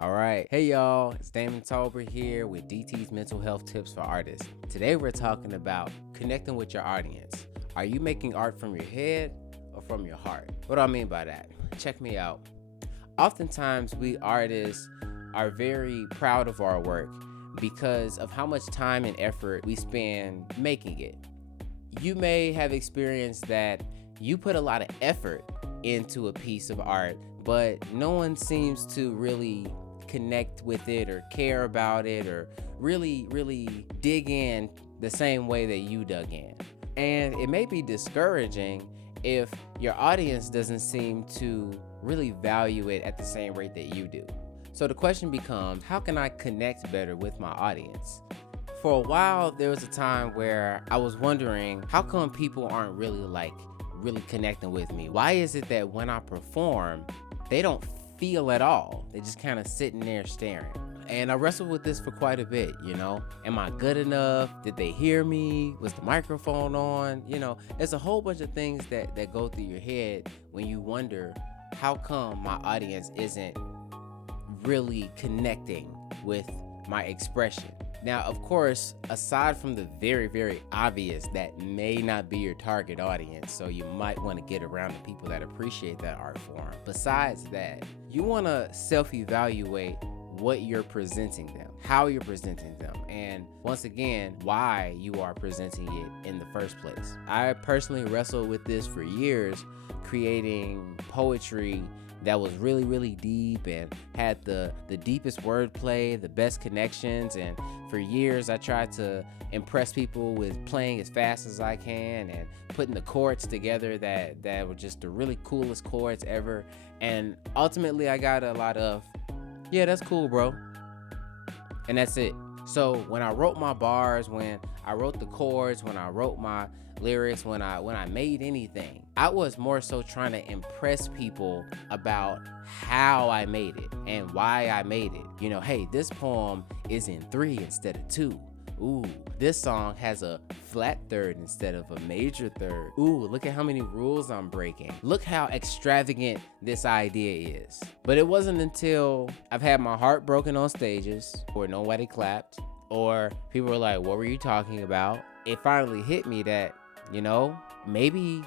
All right. Hey, y'all. It's Damen Tolbert here with DT's Mental Health Tips for Artists. Today, we're talking about connecting with your audience. Are you making art from your head or from your heart? What do I mean by that? Check me out. Oftentimes, we artists are very proud of our work because of how much time and effort we spend making it. You may have experienced that you put a lot of effort into a piece of art, but no one seems to really connect with it or care about it or really dig in the same way that you dug in. And it may be discouraging if your audience doesn't seem to really value it at the same rate that you do. So the question becomes, how can I connect better with my audience? For a while, there was a time where I was wondering, how come people aren't really connecting with me? Why is it that when I perform, they don't feel at all? They're just kind of sitting there staring. And I wrestled with this for quite a bit, Am I good enough? Did they hear me? Was the microphone on? There's a whole bunch of things that go through your head when you wonder, how come my audience isn't really connecting with my expression? Now, of course, aside from the very obvious, that may not be your target audience, so you might want to get around the people that appreciate that art form. Besides that, you want to self-evaluate what you're presenting them, how you're presenting them, and once again, why you are presenting it in the first place. I personally wrestled with this for years, creating poetry that was really deep and had the deepest wordplay, the best connections. And for years, I tried to impress people with playing as fast as I can and putting the chords together that were just the really coolest chords ever. And ultimately, I got a lot of, yeah, that's cool, bro. And that's it. So when I wrote my bars, when I wrote the chords, when I wrote my lyrics, when I made anything, I was more so trying to impress people about how I made it and why I made it. Hey, this poem is in 3 instead of 2. Ooh, this song has a flat third instead of a major third. Ooh, look at how many rules I'm breaking. Look how extravagant this idea is. But it wasn't until I've had my heart broken on stages where nobody clapped or people were like, what were you talking about? It finally hit me that, maybe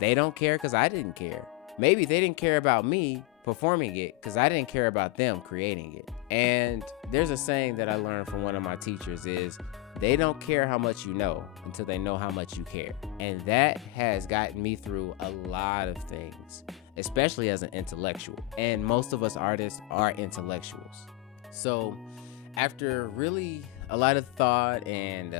they don't care because I didn't care. Maybe they didn't care about me performing it because I didn't care about them creating it. And there's a saying that I learned from one of my teachers is, they don't care how much you know until they know how much you care. And that has gotten me through a lot of things, especially as an intellectual. And most of us artists are intellectuals. So after really a lot of thought and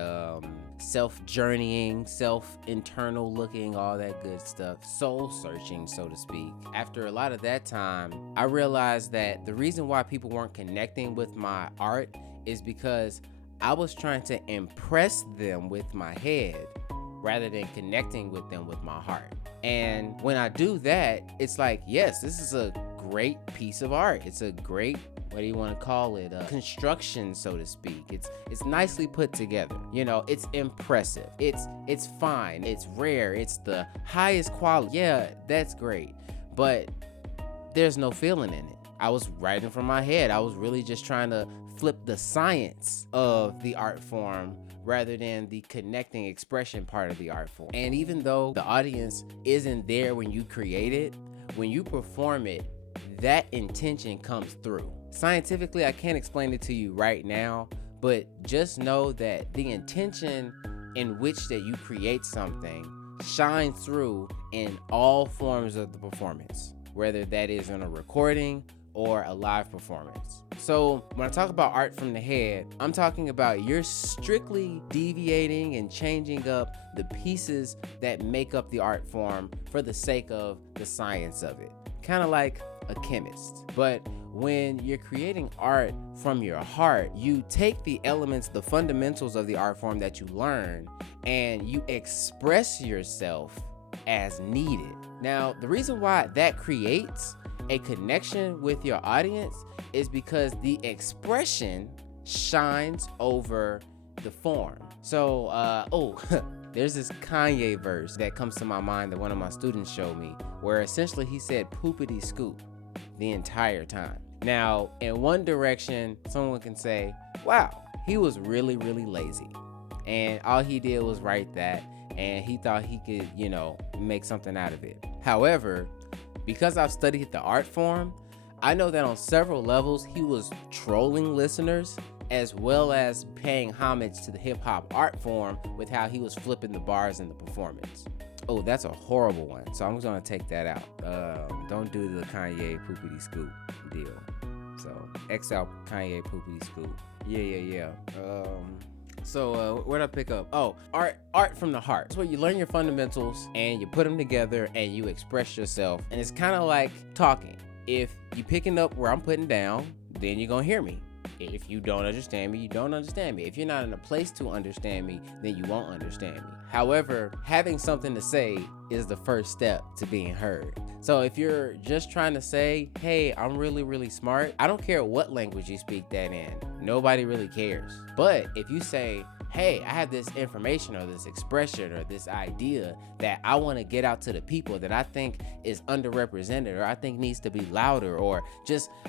self-journeying, self-internal looking, all that good stuff, soul-searching, so to speak. After a lot of that time, I realized that the reason why people weren't connecting with my art is because I was trying to impress them with my head rather than connecting with them with my heart. And when I do that, it's like, yes, this is a great piece of art. It's a great, what do you want to call it? Construction, so to speak. It's nicely put together. It's impressive. It's fine. It's rare. It's the highest quality. Yeah, that's great. But there's no feeling in it. I was writing from my head. I was really just trying to flip the science of the art form rather than the connecting expression part of the art form. And even though the audience isn't there when you create it, when you perform it, that intention comes through. Scientifically, I can't explain it to you right now, but just know that the intention in which that you create something shines through in all forms of the performance, whether that is in a recording or a live performance. So when I talk about art from the head, I'm talking about you're strictly deviating and changing up the pieces that make up the art form for the sake of the science of it. Kind of like a chemist. But when you're creating art from your heart, you take the elements, the fundamentals of the art form that you learn, and you express yourself as needed. Now, the reason why that creates a connection with your audience is because the expression shines over the form. So, there's this Kanye verse that comes to my mind that one of my students showed me, where essentially he said poopity scoop the entire time. Now, in one direction, someone can say, wow, he was really, really lazy. And all he did was write that, and he thought he could, make something out of it. However, because I've studied the art form, I know that on several levels, he was trolling listeners as well as paying homage to the hip hop art form with how he was flipping the bars in the performance. Oh, that's a horrible one. So I'm going to take that out. Don't do the Kanye poopity scoop deal. So XL Kanye poopity scoop. Yeah. So where'd I pick up? Oh, art from the heart. It's where you learn your fundamentals and you put them together and you express yourself. And it's kind of like talking. If you picking up where I'm putting down, then you're going to hear me. If you don't understand me, you don't understand me. If you're not in a place to understand me, then you won't understand me. However, having something to say is the first step to being heard. So if you're just trying to say, hey, I'm really, really smart, I don't care what language you speak that in. Nobody really cares. But if you say, hey, I have this information or this expression or this idea that I want to get out to the people that I think is underrepresented or I think needs to be louder, or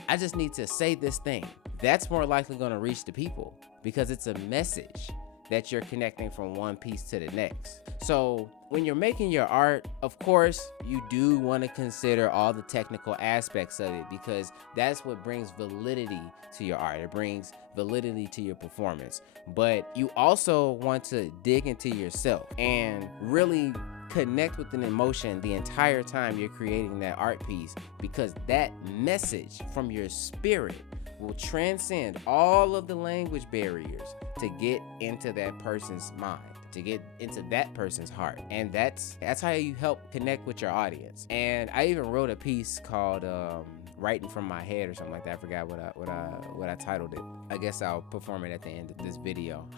I just need to say this thing, that's more likely going to reach the people because it's a message that you're connecting from one piece to the next. So when you're making your art, of course, you do want to consider all the technical aspects of it because that's what brings validity to your art. It brings validity to your performance. But you also want to dig into yourself and really connect with an emotion the entire time you're creating that art piece, because that message from your spirit will transcend all of the language barriers to get into that person's mind, to get into that person's heart. And that's how you help connect with your audience. And I even wrote a piece called Writing from My Head or something like that. I forgot what I titled it. I guess I'll perform it at the end of this video.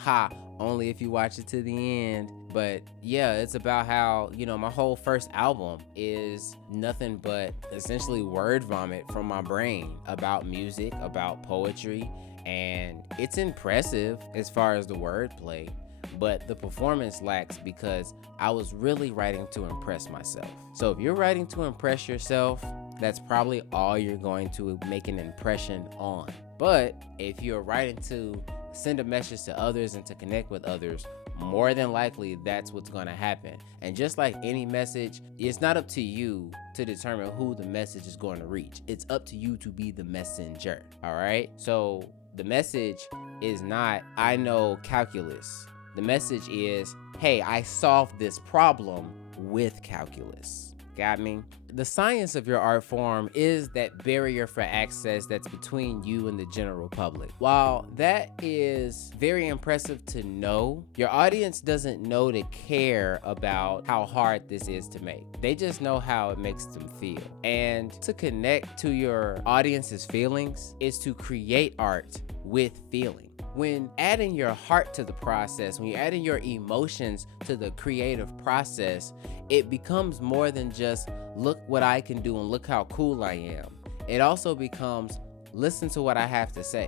Only if you watch it to the end. But yeah, it's about how, my whole first album is nothing but essentially word vomit from my brain about music, about poetry, and it's impressive as far as the wordplay, but the performance lacks because I was really writing to impress myself. So if you're writing to impress yourself, that's probably all you're going to make an impression on. But if you're writing to send a message to others and to connect with others, more than likely that's what's going to happen. And just like any message, it's not up to you to determine who the message is going to reach. It's up to you to be the messenger. All right. So the message is not, I know calculus. The message is, hey, I solved this problem with calculus. Got me? The science of your art form is that barrier for access that's between you and the general public. While that is very impressive to know, your audience doesn't know to care about how hard this is to make. They just know how it makes them feel. And to connect to your audience's feelings is to create art with feeling. When adding your heart to the process, when you're adding your emotions to the creative process, it becomes more than just look what I can do and look how cool I am. It also becomes listen to what I have to say.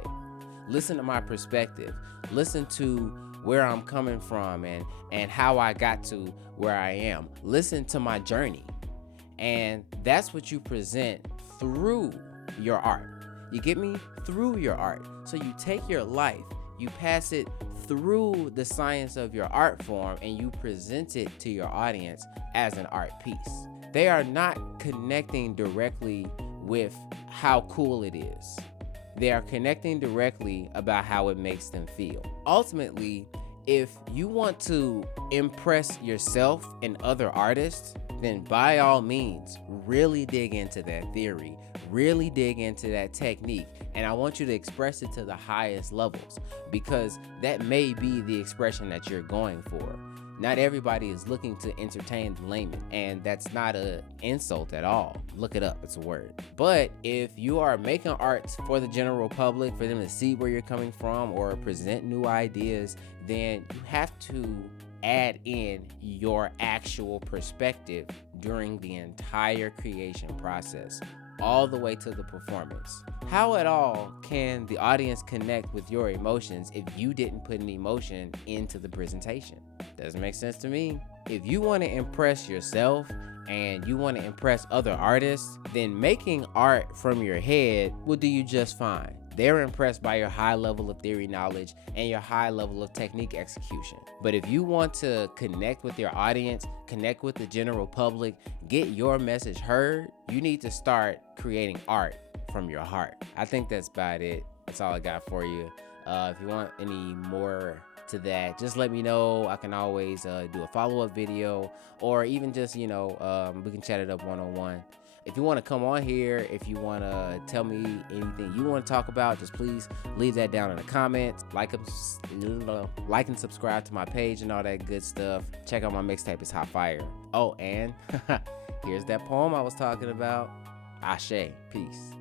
Listen to my perspective. Listen to where I'm coming from and how I got to where I am. Listen to my journey. And that's what you present through your art. You get me? Through your art. So you take your life, you pass it through the science of your art form, and you present it to your audience as an art piece. They are not connecting directly with how cool it is. They are connecting directly about how it makes them feel. Ultimately, if you want to impress yourself and other artists, then by all means, really dig into that theory, really dig into that technique, and I want you to express it to the highest levels, because that may be the expression that you're going for. Not everybody is looking to entertain the layman, and that's not an insult at all. Look it up, it's a word. But if you are making art for the general public, for them to see where you're coming from or present new ideas, then you have to add in your actual perspective during the entire creation process. all the way to the performance. How at all can the audience connect with your emotions if you didn't put an emotion into the presentation? Doesn't make sense to me. If you want to impress yourself and you want to impress other artists, then making art from your head will do you just fine. They're impressed by your high level of theory knowledge and your high level of technique execution. But if you want to connect with your audience, connect with the general public, get your message heard, you need to start creating art from your heart. I think that's about it. That's all I got for you. If you want any more to that, just let me know. I can always do a follow-up video, or even just, we can chat it up one-on-one. If you want to come on here, if you want to tell me anything you want to talk about, just please leave that down in the comments. Like and subscribe to my page and all that good stuff. Check out my mixtape, it's hot fire. Oh, and here's that poem I was talking about. Ashe, peace.